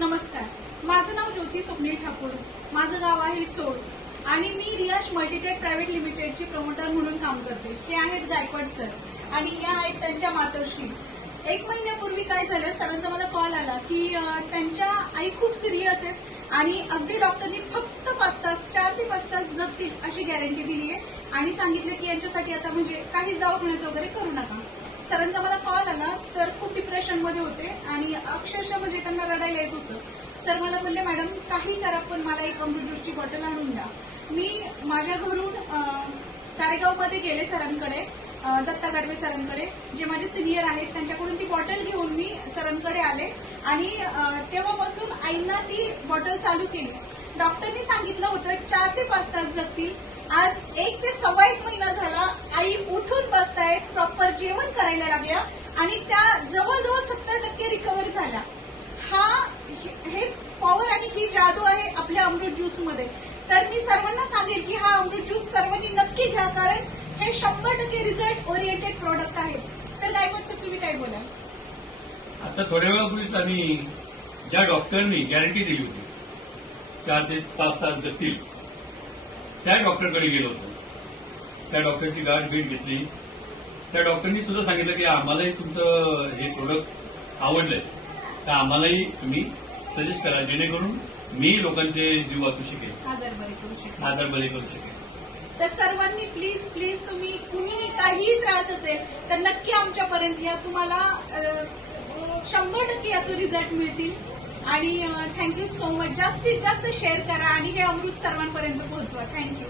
नमस्कार, माझं नाव ज्योती स्वप्नील ठाकूर. माझं गाव आहे सोड आणि मी रियाज मल्टीटेक प्रायव्हेट लिमिटेडची प्रमोटर म्हणून काम करते. हे आहेत गायकवाड सर आणि या आहेत त्यांच्या मातोश्री. 1 महिन्यापूर्वी काय झालं, सरांचा मला कॉल आला की त्यांच्या आई खूप सिरियस आहेत आणि अगदी डॉक्टरनी फक्त 5 तास 4 ते 5 तास जगतील अशी गॅरंटी दिली आहे आणि सांगितलं की यांच्यासाठी आता म्हणजे काहीच दवाखान्याचं वगैरे करू नका. सरांचा मला कॉल आला. सर खूप डिप्रेशनमध्ये होते आणि अक्षरशः म्हणजे त्यांना रडायला येत होतं. सर मला बोलले, मॅडम काही करा पण मला एक अमृत ज्यूसची बॉटल आणून द्या. मी माझ्या घरून कारेगावमध्ये गेले सरांकडे, दत्ता गाडवे सरांकडे, जे माझे सिनियर आहेत त्यांच्याकडून ती बॉटल घेऊन मी सरांकडे आले आणि तेव्हापासून आईंना ती बॉटल चालू केली. डॉक्टरनी सांगितलं होतं 4 ते 5 तास जगतील. आज 1 ते सव्वा 1 महिना झाला, आई उठून बसतायत, प्रॉपर जेवण करायला लागल्या आणि त्या जवळजवळ 70% रिकव्हरी झाल्या. हे पॉवर आणि ही जादू आहे आपल्या अमृत ज्यूसमध्ये. तर मी सर्वांना सांगेन की हा अमृत ज्यूस सर्वांनी नक्की घ्या, कारण हे 100% रिझल्ट ओरिएंटेड प्रोडक्ट आहे. तर गायकवाड सर, तुम्ही काय बोलाल? आता थोड्या वेळापूर्वीच आम्ही ज्या डॉक्टरनी गॅरंटी दिली होती 4 ते 5 तास जगतील, त्या डॉक्टरकडे गेलो होतो. त्या डॉक्टरची गाठ भेट घेतली. त्या डॉक्टरनी सुद्धा सांगितलं की आम्हालाही तुमचं हे प्रोडक्ट आवडलंय, तर आम्हालाही तुम्ही सजेस्ट करा, जेणेकरून मी लोकांचे जीव वाचू शकेल, आजार बरे करू शकेल. तर सर्वांनी प्लीज प्लीज तुम्ही कुणीही काहीही त्रास असेल तर नक्की आमच्यापर्यंत या. तुम्हाला 100% यातून रिझल्ट मिळतील. आणि थँक्यू सो मच. जास्तीत जास्त शेअर करा आणि हे अमृत सर्वांपर्यंत पोहोचवा. थँक्यू.